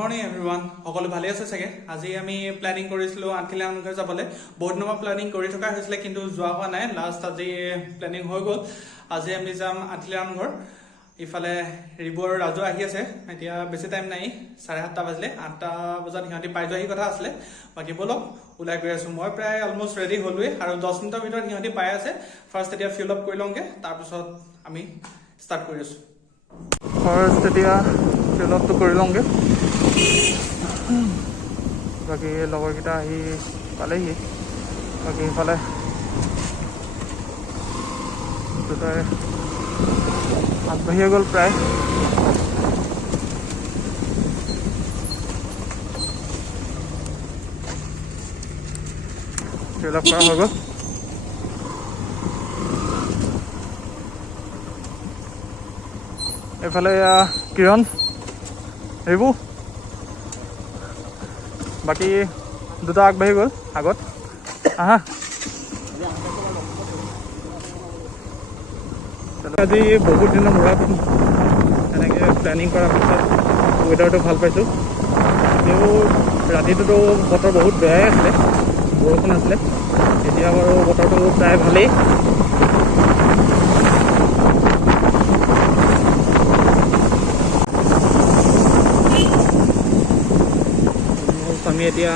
morning everyone সকলো ভালে আছে চাগে আজি আমি প্ল্যানিং কৰিছিলো আঠখিলীয়া নামঘৰ যাবলৈ বহুত দিনৰ প্ল্যানিং কৰি থকা হৈছিল কিন্তু যোৱা হোৱা নাই লাষ্ট আজি প্ল্যানিং হৈ গ'ল আজি আমি যাম আঠখিলীয়া নামঘৰ ইফালে ৰিবু আৰু ৰাজু আহি আছে এতিয়া বেছি টাইম নাই 7:30 বাজিলে 8টা বজাত সিহঁতি পাই যোৱাহি কথা আছিলে বাকি বলক ওলাই গৈ আছো মই প্ৰায় অলমোস্ট ৰেডি হলোৱে আৰু 10 মিনিটৰ ভিতৰত সিহঁতি পাই আছে ফাৰ্স্ট এতিয়া ফিল আপ কৰি লওঁগে তাৰ পিছত আমি ষ্টাৰ্ট কৰি আছো ফাৰ্স্ট এতিয়া ফিল আপটো কৰি লওঁগে বাকি লগৰকেইটা আহি পালেহি বাকি ইফালে দুটাই আগবাঢ়িয়ে গ'ল প্ৰায় ফিল আপ কৰা হৈ গ'ল এফালে কিৰণ ৰিবু বাকি দুটা আগবাঢ়ি গ'ল আগত আহা আজি বহুত দিনৰ মূৰত এনেকৈ প্লেনিং কৰাৰ পিছত ৱেডাৰটো ভাল পাইছোঁ তেও ৰাতিটোতো বতৰ বহুত বেয়াই আছিলে বৰষুণ আছিলে এতিয়া বাৰু বতৰটো প্ৰায় ভালেই আমি এতিয়া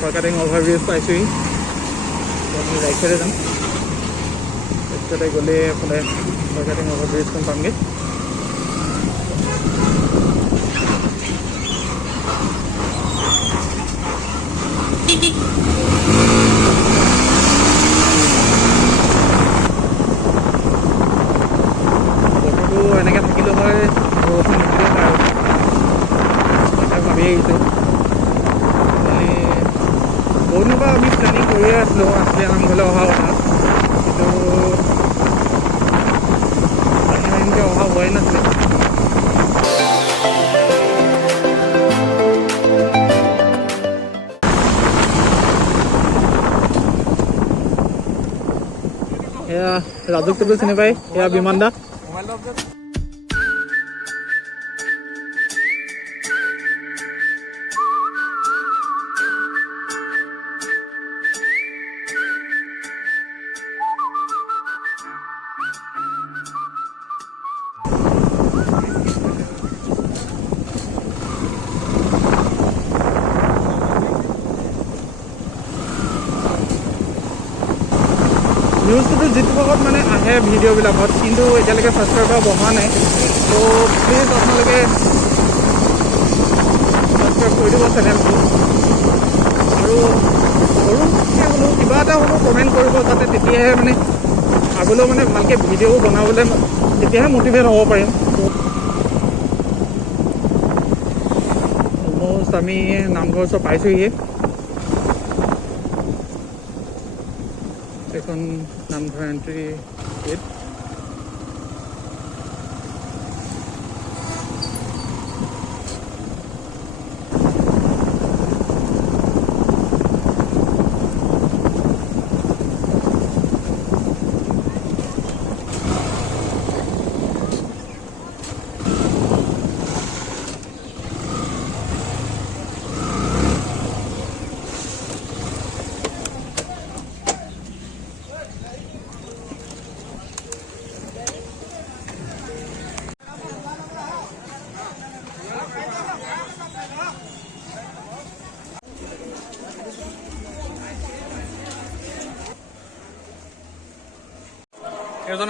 ফৰকাটিং অভাৰব্ৰিজ পাইছোঁহি আমি ৰাইট চাইডে যাম ৰাইট চাইডে গ'লে এইফালে ফৰকাটিং অভাৰব্ৰিজখন পামগৈ বতৰটো এনেকৈ থাকিলেও হয় বৰষুণ নিদিলেও হয় তাকে ভাবি আহিছোঁ বহুত দিনৰ পৰা আমি প্লেনিং কৰিয়ে আছিলোঁ আঠখিলীয়া নামঘৰলৈ অহা কথা কিন্তু এনেকৈ অহা হোৱাই নাছিলে এয়া ৰাজুকটোতো চিনি পাই এয়া বিমান দা নিউজটোতো যিটো ভাগত মানে আহে ভিডিঅ'বিলাকত কিন্তু এতিয়ালৈকে ছাবস্ক্ৰাইবাৰ বঢ়া নাই তো প্লিজ আপোনালোকে ছাবস্ক্ৰাইব কৰি দিব চেনেলটো আৰু সৰুকৈ হ'লেও কিবা এটা হ'লেও কমেণ্ট কৰিব যাতে তেতিয়াহে মানে আগলৈও মানে ভালকৈ ভিডিঅ' বনাবলৈ তেতিয়াহে মটিভেট হ'ব পাৰিম অলম'ষ্ট আমি নামঘৰ ওচৰ পাইছোঁহিয়ে এখন নামঘৰ এণ্ট্ৰি গেট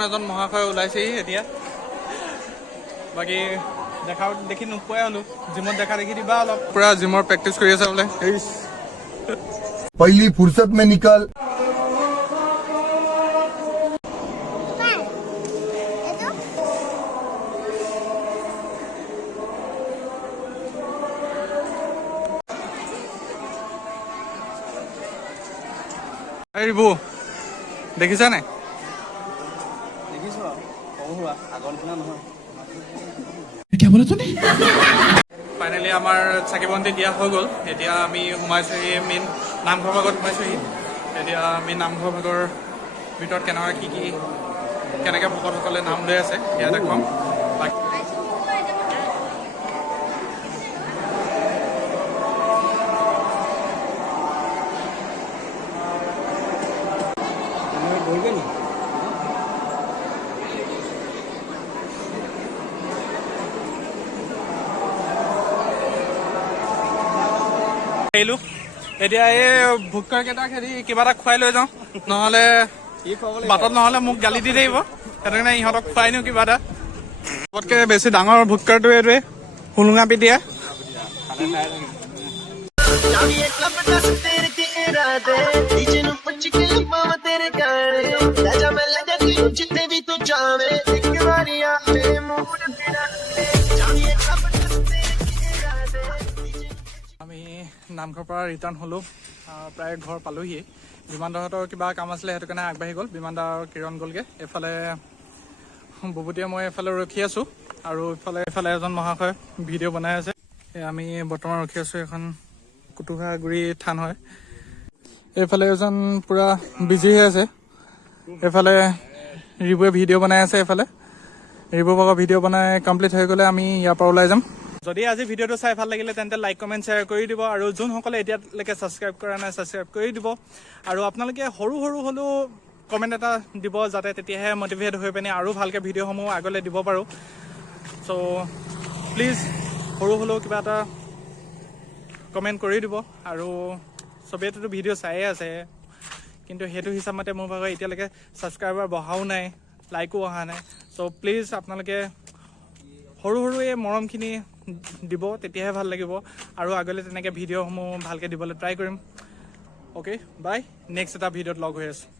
এজন মহাশয় ওলাইছেহি এতিয়া বাকী দেখি নোপোৱাই হ'লো জিমত দেখা দেখি দিবা অলপ পুৰা জিমৰ প্ৰেক্টিচ কৰি আছে বোলে पहली फुर्सत में निकल ৰিবু দেখিছা নাই ফাইনেলি আমাৰ চাকি বন্তি দিয়া হৈ গ'ল এতিয়া আমি সোমাইছোহি মেইন নামঘৰ ভাগত সোমাইছোহি এতিয়া আমি নামঘৰ ভাগৰ ভিতৰত কেনেকৈ ভকতসকলে নাম লৈ আছে সেয়া দেখুৱাম পাৰিলোঁ এতিয়া এই ভোক্তাকেইটাক হেৰি কিবা এটা খুৱাই লৈ যাওঁ নহ'লে বাটত নহ'লে মোক গালি দি থাকিব সেইটো কাৰণে ইহঁতক খুৱাই নিওঁ কিবা এটা চবতকৈ বেছি ডাঙৰ ভোক্তাৰটো এইটোৱে হুলুঙা পিটিয়া আমি নামঘৰৰ পৰা ৰিটাৰ্ণ হ'লোঁ প্ৰায় ঘৰ পালোহি বিমান দাহঁতৰ কিবা কাম আছিলে সেইটো কাৰণে আগবাঢ়ি গ'ল বিমান দা আৰু কিৰণ গ'লগৈ এইফালে বুবুটিয়ে মই এইফালে ৰখি আছোঁ আৰু এইফালে এজন মহাশয় ভিডিঅ' বনাই আছে আমি বৰ্তমান ৰখি আছোঁ এখন কুটুহাগুৰি থান হয় এইফালে এজন পূৰা বিজি হৈ আছে এইফালে ৰিবুৱে ভিডিঅ' বনাই আছে এইফালে ৰিবু ভাগৰ ভিডিঅ' বনাই কমপ্লিট হৈ গ'লে আমি ইয়াৰ পৰা ওলাই যাম যদি আজি ভিডিঅ'টো চাই ভাল লাগিলে তেন্তে লাইক কমেণ্ট শ্বেয়াৰ কৰি দিব আৰু যোনসকলে এতিয়ালৈকে ছাবস্ক্ৰাইব কৰা নাই ছাবস্ক্ৰাইব কৰি দিব আৰু আপোনালোকে সৰু হ'লেও কমেণ্ট এটা দিব যাতে তেতিয়াহে মটিভেট হৈ পিনে আৰু ভালকৈ ভিডিঅ'সমূহ আগলৈ দিব পাৰোঁ চ' প্লিজ সৰু হ'লেও কিবা এটা কমেণ্ট কৰি দিব আৰু চবেইতো ভিডিঅ' চায়ে আছে কিন্তু সেইটো হিচাপমতে মোৰ ভাগৰ এতিয়ালৈকে ছাবস্ক্ৰাইবাৰ বঢ়াও নাই লাইকো অহা নাই চ' প্লিজ আপোনালোকে সৰু এই মৰমখিনি দিব তেতিয়াহে ভাল লাগিব আৰু আগলৈ তেনেকৈ ভিডিঅ'সমূহ ভালকৈ দিবলৈ ট্ৰাই কৰিম অ'কে বাই নেক্সট এটা ভিডিঅ'ত লগ হৈ আছোঁ